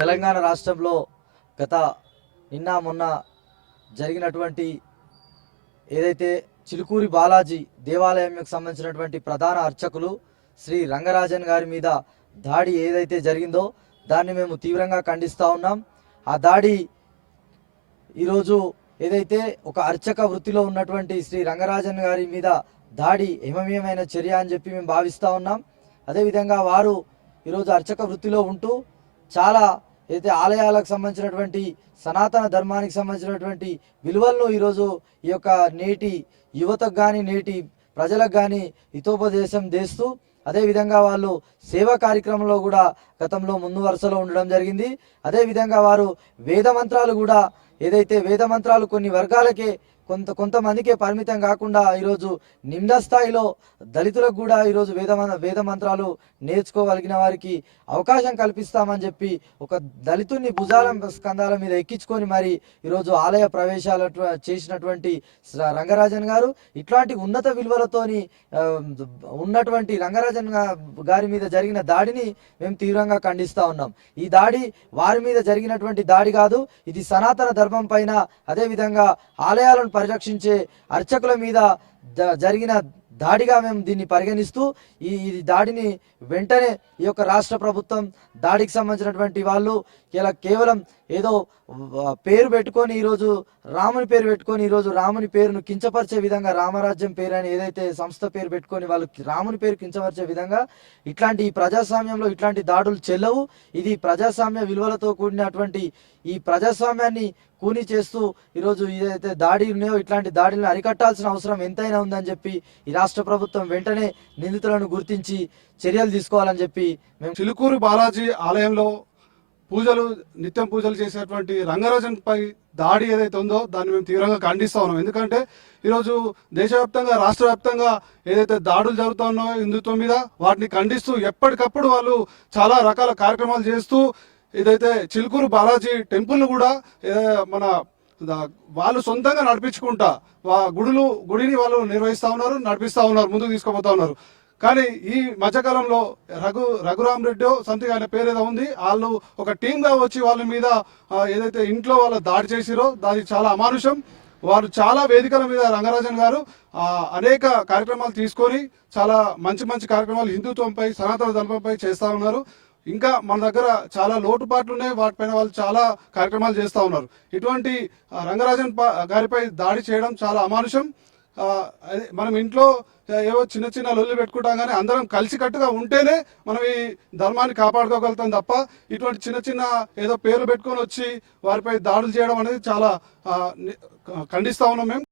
తెలంగాణ రాష్ట్రంలో గత నిన్న మొన్న జరిగినటువంటి ఏదైతే చిలుకూరి బాలాజీ దేవాలయంకు సంబంధించినటువంటి ప్రధాన అర్చకులు శ్రీ రంగరాజన్ గారి మీద దాడి ఏదైతే జరిగిందో దాన్ని మేము తీవ్రంగా ఖండిస్తూ ఉన్నాం. ఆ దాడి ఈరోజు ఏదైతే ఒక అర్చక వృత్తిలో ఉన్నటువంటి శ్రీ రంగరాజన్ గారి మీద దాడి ఏమేమైన చర్య అని చెప్పి మేము భావిస్తూ ఉన్నాం. అదేవిధంగా వారు ఈరోజు అర్చక వృత్తిలో ఉంటూ చాలా అయితే ఆలయాలకు సంబంధించినటువంటి సనాతన ధర్మానికి సంబంధించినటువంటి విలువలను ఈరోజు ఈ యొక్క నేటి యువతకు కానీ నేటి ప్రజలకు కానీ హితోపదేశం చేస్తూ అదేవిధంగా వాళ్ళు సేవా కార్యక్రమంలో కూడా గతంలో ముందు వరుసలో ఉండడం జరిగింది. అదేవిధంగా వారు వేద మంత్రాలు కూడా ఏదైతే వేద మంత్రాలు కొన్ని వర్గాలకే కొంతమందికే పరిమితం కాకుండా ఈరోజు నిమ్న స్థాయిలో దళితులకు కూడా ఈరోజు వేద మంత్రాలు నేర్చుకోగలిగిన వారికి అవకాశం కల్పిస్తామని చెప్పి ఒక దళితుని భుజాల స్కంధాల మీద ఎక్కించుకొని మరి ఈరోజు ఆలయ ప్రవేశాలు చేసినటువంటి రంగరాజన్ గారు ఇట్లాంటి ఉన్నత విలువలతోని ఉన్నటువంటి రంగరాజన్ గారి మీద జరిగిన దాడిని మేము తీవ్రంగా ఖండిస్తూ ఉన్నాం. ఈ దాడి వారి మీద జరిగినటువంటి దాడి కాదు, ఇది సనాతన ధర్మం పైన అదేవిధంగా ఆలయాలను పరిరక్షించే అర్చకుల మీద జరిగిన దాడిగా మేము దీన్ని పరిగణిస్తూ ఈ దాడిని వెంటనే ఈ యొక్క రాష్ట్ర ప్రభుత్వం దాడికి సంబంధించినటువంటి వాళ్ళు ఇలా కేవలం ఏదో పేరు పెట్టుకొని ఈరోజు రాముని పేరు పెట్టుకొని ఈరోజు రాముని పేరును కించపరిచే విధంగా రామరాజ్యం పేరు అని ఏదైతే సంస్థ పేరు పెట్టుకొని వాళ్ళు రాముని పేరు కించపరిచే విధంగా ఇట్లాంటి ఈ ప్రజాస్వామ్యంలో ఇట్లాంటి దాడులు చెల్లవు. ఇది ప్రజాస్వామ్య విలువలతో కూడినటువంటి ఈ ప్రజాస్వామ్యాన్ని కూని చేస్తూ ఈరోజు ఏదైతే దాడి ఉన్నాయో ఇట్లాంటి దాడులను అరికట్టాల్సిన అవసరం ఎంతైనా ఉందని చెప్పి ఈ రాష్ట్ర ప్రభుత్వం వెంటనే నిందితులను గుర్తించి చర్యలు తీసుకోవాలని చెప్పి మేము చిలుకూరు బాలాజీ ఆలయంలో నిత్యం పూజలు చేసేటువంటి రంగరాజన్ పై దాడి ఏదైతే ఉందో దాన్ని మేము తీవ్రంగా ఖండిస్తా ఉన్నాం. ఎందుకంటే ఈరోజు దేశవ్యాప్తంగా రాష్ట్ర వ్యాప్తంగా ఏదైతే దాడులు జరుగుతూ ఉన్నాయో హిందుత్వం మీద వాటిని ఖండిస్తూ ఎప్పటికప్పుడు వాళ్ళు చాలా రకాల కార్యక్రమాలు చేస్తూ ఏదైతే చిలుకూరు బాలాజీ టెంపుల్ను కూడా మన వాళ్ళు సొంతంగా నడిపించుకుంటా గుడిని వాళ్ళు నిర్వహిస్తూ ఉన్నారు, నడిపిస్తూ ఉన్నారు, ముందుకు తీసుకుపోతా ఉన్నారు. కానీ ఈ మధ్యకాలంలో రఘురామ్ రెడ్డి సంథింగ్ ఆయన పేరు ఏదో ఉంది, వాళ్ళు ఒక టీమ్గా వచ్చి వాళ్ళ మీద ఏదైతే ఇంట్లో వాళ్ళు దాడి చేసిరో దాని చాలా అమానుషం. వారు చాలా వేదికల మీద రంగరాజన్ గారు అనేక కార్యక్రమాలు తీసుకొని చాలా మంచి కార్యక్రమాలు హిందుత్వంపై సనాతన ధర్మంపై చేస్తూ ఉన్నారు. ఇంకా మన దగ్గర చాలా లోటుపాట్లు ఉన్నాయి, వాటిపైన వాళ్ళు చాలా కార్యక్రమాలు చేస్తూ ఉన్నారు. ఇటువంటి రంగరాజన్ గారిపై దాడి చేయడం చాలా అమానుషం. మనం ఇంట్లో ఏవో చిన్న లొల్లి పెట్టుకుంటాం, కానీ అందరం కలిసికట్టుగా ఉంటేనే మనం ఈ ధర్మాన్ని కాపాడుకోగలుగుతాం తప్ప ఇటువంటి చిన్న ఏదో పేర్లు పెట్టుకొని వచ్చి వారిపై దాడులు చేయడం అనేది చాలా ఖండిస్తా ఉన్నాం మేము.